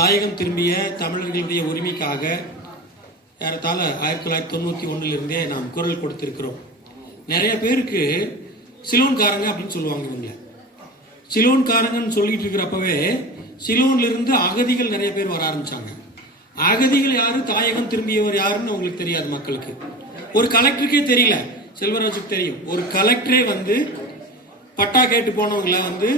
தாயகம் திரும்பிய தமிழர்களுடைய உரிமைக்காக ஏறத்தாழ 1991 நாம் குரல் கொடுத்திருக்கிறோம். நிறைய பேருக்கு சிலோன்காரங்க அப்படின்னு சொல்லுவாங்க. இவங்கள சிலோன்காரங்கன்னு சொல்லிட்டு இருக்கிறப்பவே சிலோன்ல இருந்து அகதிகள் நிறைய பேர் வர ஆரம்பிச்சாங்க. அகதிகள் யாரு, தாயகம் திரும்பியவர் யாருன்னு உங்களுக்கு தெரியாது. மக்களுக்கு ஒரு கலெக்டருக்கே தெரியல. செல்வராஜுக்கு தெரியும். ஒரு கலெக்டரே வந்து பட்டா கேட்டு போனவங்கள வந்து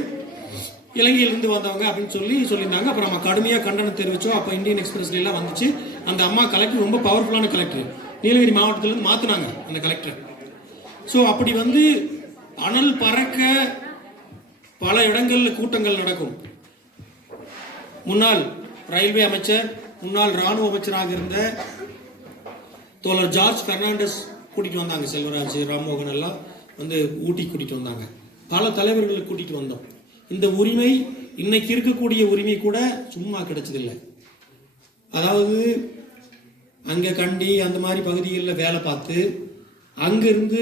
இலங்கையிலிருந்து வந்தவங்க அப்படின்னு சொல்லியிருந்தாங்க. அப்புறம் நம்ம கடுமையாக கண்டனம் தெரிவித்தோம். அப்போ இந்தியன் எக்ஸ்பிரஸ்ல எல்லாம் வந்துச்சு. அந்த அம்மா கலெக்டர் ரொம்ப பவர்ஃபுல்லான கலெக்டர், நீலகிரி மாவட்டத்திலிருந்து மாற்றினாங்க அந்த கலெக்டர். ஸோ அப்படி வந்து அனல் பறக்க பல இடங்களில் கூட்டங்கள் நடக்கும். முன்னாள் ரயில்வே அமைச்சர், முன்னாள் ராணுவ அமைச்சராக இருந்த தோழர் ஜார்ஜ் பெர்னாண்டஸ் கூட்டிகிட்டு வந்தாங்க. செல்வராஜ், ராம்மோகன் எல்லாம் வந்து ஊட்டி கூட்டிகிட்டு வந்தாங்க. பல தலைவர்களை கூட்டிகிட்டு வந்தோம். இந்த உரிமை இன்னைக்கு இருக்கக்கூடிய உரிமை கூட சும்மா கிடைச்சதில்லை. அதாவது அங்கே கண்டி அந்த மாதிரி பகுதிகளில் வேலை பார்த்து அங்கிருந்து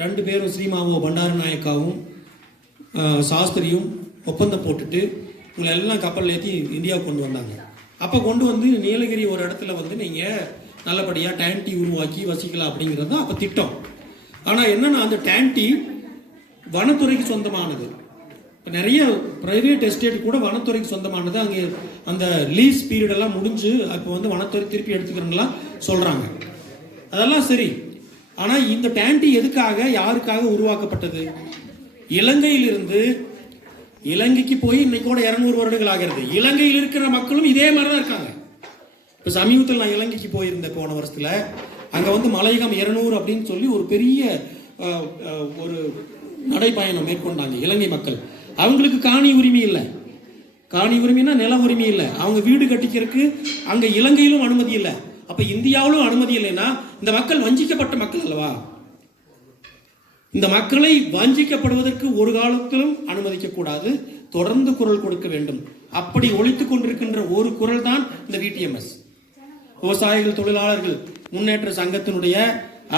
2 பேரும் ஸ்ரீமாவோ பண்டார நாயக்காவும் சாஸ்திரியும் ஒப்பந்தம் போட்டுட்டு உங்களை எல்லாம் கப்பல் ஏற்றி இந்தியாவுக்கு கொண்டு வந்தாங்க. அப்போ கொண்டு வந்து நீலகிரி ஒரு இடத்துல வந்து நீங்கள் நல்லபடியாக டேண்டி உருவாக்கி வசிக்கலாம் அப்படிங்கிறது தான் அப்போ திட்டம். ஆனால் என்னன்னா அந்த டேண்டி வனத்துறைக்கு சொந்தமானது. நிறைய பிரைவேட் எஸ்டேட் கூட வனத்துறைக்கு சொந்தமானது. அங்கே அந்த லீஸ் பீரியட் எல்லாம் முடிஞ்சு இப்போ வந்து வனத்துறை திருப்பி எடுத்துக்கிறோம்லாம் சொல்றாங்க. அதெல்லாம் சரி. ஆனால் இந்த டேண்டி எதுக்காக, யாருக்காக உருவாக்கப்பட்டது? இலங்கையிலிருந்து இலங்கைக்கு போய் இன்னைக்கோட 200 வருடங்கள் ஆகிறது. இலங்கையில் இருக்கிற மக்களும் இதே மாதிரி தான் இருக்காங்க. இப்போ சமீபத்தில் நான் இலங்கைக்கு போயிருந்தேன் போன வருஷத்துல. அங்கே வந்து மலையகம் 200 அப்படின்னு சொல்லி ஒரு பெரிய ஒரு நடைப்பயணம் மேற்கொண்டாங்க இலங்கை மக்கள். அவங்களுக்கு காணி உரிமை இல்லை. காணி உரிமைனா நில உரிமை இல்லை. அவங்க வீடு கட்டிக்கிறதுக்கு அங்க இலங்கையிலும் அனுமதி இல்லை. அப்ப இந்தியாவிலும் அனுமதி இல்லைன்னா இந்த மக்கள் வஞ்சிக்கப்பட்ட மக்கள் அல்லவா? இந்த மக்களை வஞ்சிக்கப்படுவதற்கு ஒரு காலத்திலும் அனுமதிக்க கூடாது. தொடர்ந்து குரல் கொடுக்க வேண்டும். அப்படி ஒழித்துக் கொண்டிருக்கின்ற ஒரு குரல் தான் இந்த VTMS, விவசாயிகள் தொழிலாளர்கள் முன்னேற்ற சங்கத்தினுடைய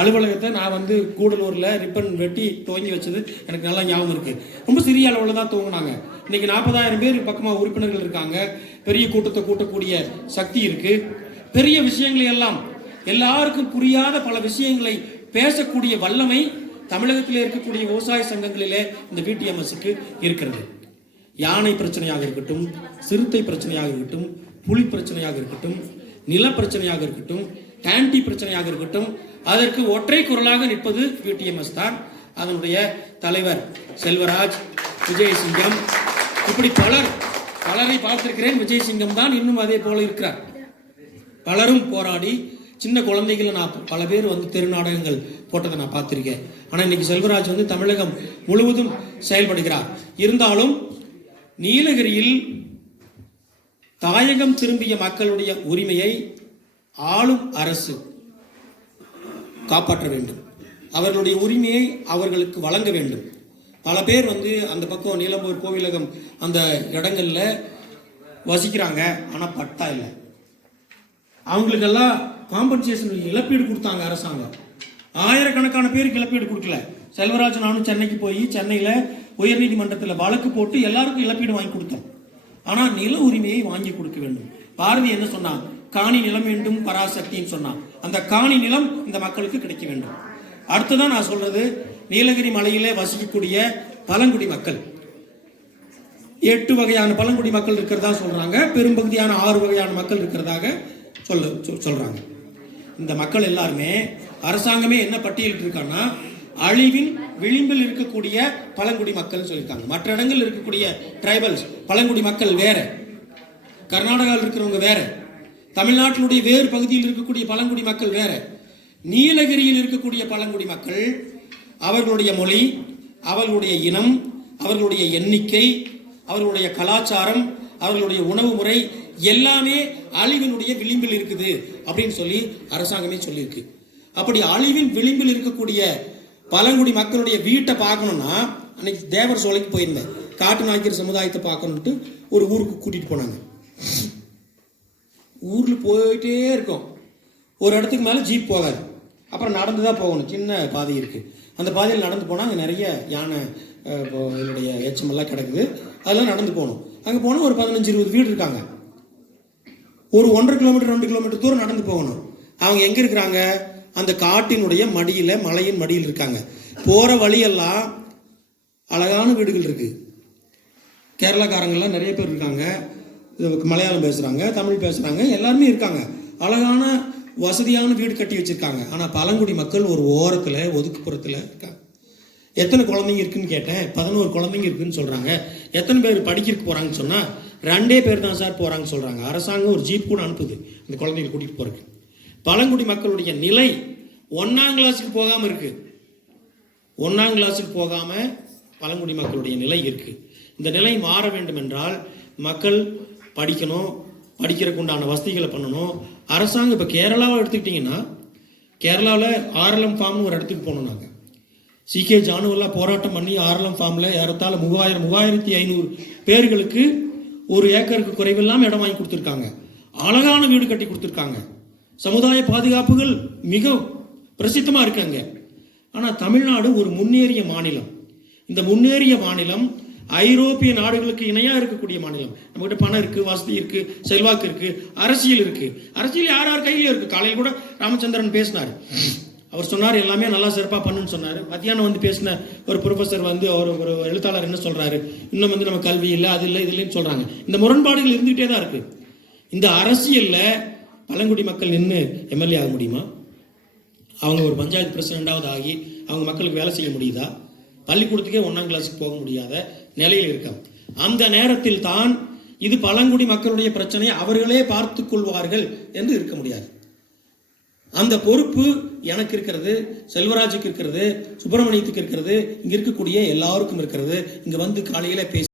அலுவலகத்தை நான் வந்து கூடலூர்ல ரிப்பன் வெட்டி துவங்கி வச்சது எனக்கு நல்லா ஞாபகம் இருக்கு. ரொம்ப சிறிய அளவில் தான் துவங்கினாங்க. இன்னைக்கு 40,000 பேர் பக்கமாக உறுப்பினர்கள் இருக்காங்க. பெரிய கூட்டத்தை கூட்டக்கூடிய சக்தி இருக்கு. பெரிய விஷயங்களை எல்லாம் எல்லாருக்கும் புரியாத பல விஷயங்களை பேசக்கூடிய வல்லமை தமிழகத்தில் இருக்கக்கூடிய விவசாய சங்கங்களிலே இந்த VTMSக்கு இருக்கிறது. யானை பிரச்சனையாக இருக்கட்டும், சிறுத்தை பிரச்சனையாக இருக்கட்டும், புலி பிரச்சனையாக இருக்கட்டும், நில பிரச்சனையாக இருக்கட்டும், டேண்டி பிரச்சனையாக இருக்கட்டும், அதற்கு ஒற்றை குரலாக நிற்பது VTMS தான். அதனுடைய தலைவர் செல்வராஜ், விஜயசிங்கம், இப்படி பலரை பார்த்திருக்கிறேன். விஜயசிங்கம் தான் இன்னும் அதே போல இருக்கிறார். பலரும் போராடி, சின்ன குழந்தைகளை நான் பல பேர் வந்து தெருநாடகங்கள் போட்டதை நான் பார்த்திருக்கேன். ஆனால் இன்னைக்கு செல்வராஜ் வந்து தமிழகம் முழுவதும் செயல்படுகிறார். இருந்தாலும் நீலகிரியில் தாயகம் திரும்பிய மக்களுடைய உரிமையை ஆளும் அரசு காப்பாற்ற வேண்டும். அவர்களுடைய உரிமையை அவர்களுக்கு வழங்க வேண்டும். பல பேர் வந்து அந்த பக்கம் நீலம்பூர், கோவிலகம் அந்த இடங்கள்ல வசிக்கிறாங்க. ஆனால் பட்டா இல்லை. அவங்களுக்கெல்லாம் காம்பன்சேஷன் இழப்பீடு கொடுத்தாங்க அரசாங்கம். ஆயிரக்கணக்கான பேருக்கு இழப்பீடு கொடுக்கல. செல்வராஜ் நானும் சென்னைக்கு போய் சென்னையில் உயர்நீதிமன்றத்தில் வழக்கு போட்டு எல்லாருக்கும் இழப்பீடு வாங்கி கொடுத்தோம். ஆனால் நில உரிமையை வாங்கி கொடுக்க வேண்டும். பாரதி என்ன சொன்னான்? காணி நிலம் வேண்டும் பராசக்தின்னு சொன்னான். அந்த காணி நிலம் இந்த மக்களுக்கு கிடைக்க வேண்டும். அடுத்ததான் நான் சொல்றது, நீலகிரி மலையிலே வசிக்கக்கூடிய பழங்குடி மக்கள் 8 வகையான பழங்குடி மக்கள் இருக்கிறதா சொல்றாங்க. பெரும்பகுதியான 6 வகையான மக்கள் இருக்கிறதாக சொல்றாங்க. இந்த மக்கள் எல்லாருமே அரசாங்கமே என்ன பட்டியலிட்டு இருக்காங்கன்னா, அழிவின் விளிம்பில் இருக்கக்கூடிய பழங்குடி மக்கள் சொல்லியிருக்காங்க. மற்ற இடங்கள் இருக்கக்கூடிய டிரைபல்ஸ் பழங்குடி மக்கள் வேற, கர்நாடகாவில் இருக்கிறவங்க வேற, தமிழ்நாட்டினுடைய வேறு பகுதியில் இருக்கக்கூடிய பழங்குடி மக்கள் வேற. நீலகிரியில் இருக்கக்கூடிய பழங்குடி மக்கள், அவர்களுடைய மொழி, அவர்களுடைய இனம், அவர்களுடைய எண்ணிக்கை, அவர்களுடைய கலாச்சாரம், அவர்களுடைய உணவு முறை எல்லாமே அழிவினுடைய விளிம்பில் இருக்குது அப்படின்னு சொல்லி அரசாங்கமே சொல்லியிருக்கு. அப்படி அழிவின் விளிம்பில் இருக்கக்கூடிய பழங்குடி மக்களுடைய வீட்டை பார்க்கணும்னா, அன்னைக்கு தேவர் சோலைக்கு போயிருந்தேன். காட்டு நாய்க்கர் சமுதாயத்தை பார்க்கணுன்ட்டு ஒரு ஊருக்கு கூட்டிட்டு போனாங்க. ஊர்ல போயிட்டே இருக்கும். ஒரு இடத்துக்கு மேலே ஜீப் போகாது. அப்புறம் நடந்து தான் போகணும். சின்ன பாதை இருக்கு. அந்த பாதையில் நடந்து போனால் அங்கே நிறைய யானை என்னுடைய எச்சமெல்லாம் கிடக்குது. அதெல்லாம் நடந்து போகணும். அங்கே போனால் ஒரு 15-20 வீடு இருக்காங்க. ஒரு 1.5 கிலோமீட்டர் 2 கிலோமீட்டர் தூரம் நடந்து போகணும். அவங்க எங்க இருக்கிறாங்க? அந்த காட்டினுடைய மடியில, மலையின் மடியில் இருக்காங்க. போற வழியெல்லாம் அழகான வீடுகள் இருக்கு. கேரளாக்காரங்கெல்லாம் நிறைய பேர் இருக்காங்க, மலையாளம் பேசுறாங்க, தமிழ் பேசுறாங்க, எல்லாருமே இருக்காங்க. அழகான வசதியான வீடு கட்டி வச்சிருக்காங்க. ஆனா பழங்குடி மக்கள் ஒரு ஓரத்துல, ஒதுக்குப்புறத்துல இருக்காங்க. எத்தனை குழந்தைங்க இருக்குன்னு கேட்டேன். 11 குழந்தைங்க இருக்குன்னு சொல்றாங்க. எத்தனை பேர் படிக்கிறதுக்கு போறாங்கன்னு சொன்னா 2 பேர் தான் சார் போறாங்கன்னு சொல்றாங்க. அரசாங்கம் ஒரு ஜீப் கூட அனுப்புது இந்த குழந்தைகளை கூட்டிட்டு போறதுக்கு. பழங்குடி மக்களுடைய நிலை 1ஆம் கிளாஸுக்கு போகாம இருக்கு. 1ஆம் கிளாஸுக்கு போகாம பழங்குடி மக்களுடைய நிலை இருக்கு. இந்த நிலை மாற வேண்டும் என்றால் மக்கள் படிக்கணும், படிக்கிறதுக்கு உண்டான வசதிகளை பண்ணணும். அரசாங்கம் இப்போ கேரளாவை எடுத்துக்கிட்டிங்கன்னா, கேரளாவில் ஆர்எல்எம் ஃபார்ம்னு ஒரு இடத்துக்கு போனோம். நாங்கள் சிகே ஜானுவெல்லாம் போராட்டம் பண்ணி ஆர்எல்எம் ஃபார்மில் ஏறத்தாழ 3500 பேர்களுக்கு 1 ஏக்கருக்கு குறைவில்லாமல் இடம் வாங்கி கொடுத்துருக்காங்க. அழகான வீடு கட்டி கொடுத்துருக்காங்க. சமுதாய பாதுகாப்புகள் மிக பிரசித்தமாக இருக்காங்க. ஆனால் தமிழ்நாடு ஒரு முன்னேறிய மாநிலம். இந்த முன்னேறிய மாநிலம் ஐரோப்பிய நாடுகளுக்கு இணையாக இருக்கக்கூடிய மாநிலம். நம்மகிட்ட பணம் இருக்குது, வசதி இருக்குது, செல்வாக்கு இருக்குது, அரசியல் இருக்குது. அரசியல் யார் யார் கையிலையும் இருக்குது. காலையில் கூட ராமச்சந்திரன் பேசினார். அவர் சொன்னார் எல்லாமே நல்லா சிறப்பாக பண்ணுன்னு சொன்னார். மத்தியானம் வந்து பேசின ஒரு ப்ரொஃபஸர் வந்து ஒரு எழுத்தாளர் என்ன சொல்கிறாரு, இன்னும் வந்து நம்ம கல்வி இல்லை, அது இல்லை, இது இல்லைன்னு சொல்கிறாங்க. இந்த முரண்பாடுகள் இருந்துகிட்டே தான் இருக்குது. இந்த அரசியலில் பழங்குடி மக்கள் நின்று எம்எல்ஏ ஆக முடியுமா? அவங்க ஒரு பஞ்சாயத்து பிரசிடெண்டாவது ஆகி அவங்க மக்களுக்கு வேலை செய்ய முடியுதா? பள்ளிக்கூடத்துக்கே 1ஆம் கிளாஸுக்கு போக முடியாத நிலையில் இருக்க அந்த நேரத்தில் தான் இது பழங்குடி மக்களுடைய பிரச்சனையை அவர்களே பார்த்து கொள்வார்கள் என்று இருக்க முடியாது. அந்த பொறுப்பு எனக்கு இருக்கிறது, செல்வராஜுக்கு இருக்கிறது, சுப்பிரமணியத்துக்கு இருக்கிறது, இங்க இருக்கக்கூடிய எல்லாருக்கும் இருக்கிறது. இங்க வந்து காலையில பேசி